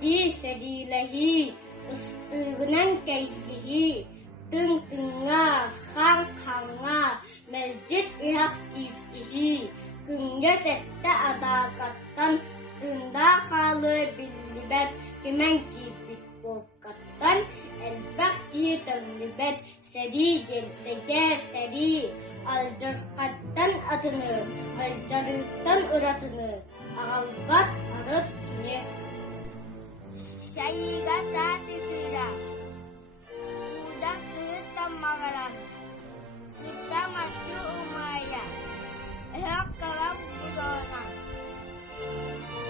Seddi sedilehi, ıstığının keysihi, tın tınga, kan kanga, mevcut ihak kisihi, künge sette adakattan, tında kalı billibet, kimen kirpik volkattan, elbek ki tınlibet, sedi celsege sedi, alcarkattan adını, alcarıktan ıratını, ağalbat arıt kine. Sayiga dati tira, udah ketam magaran, kita masih umaya, ehak kalap budona.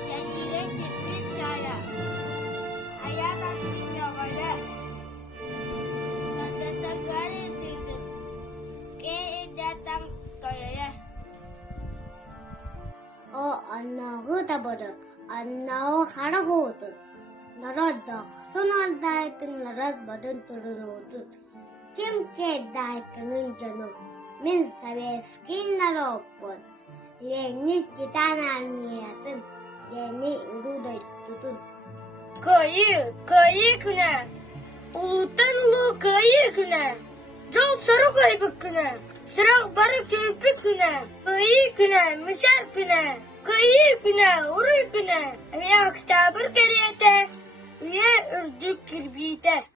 Sayiga cipit saya, ayah kasih nyokole, kata tegari tidur, ke datang kaya. O annağı da bıdı, annağı kara hoğdu. Nara dağsın aldaytın, nara badın turun hoğdu. Kim ke daytının canı, min sabeskin nara oppun. Leni kitan alniyatın, leni uruda tutun. Kayı güne, ulutan ulu kayı güne, Jol sarı kaybık güne, sırak barı köpük güne, kayı güne, misal güne, kayı güne, uru güne, emeğe kitabır keriyete, üye ürdük kirbiyete.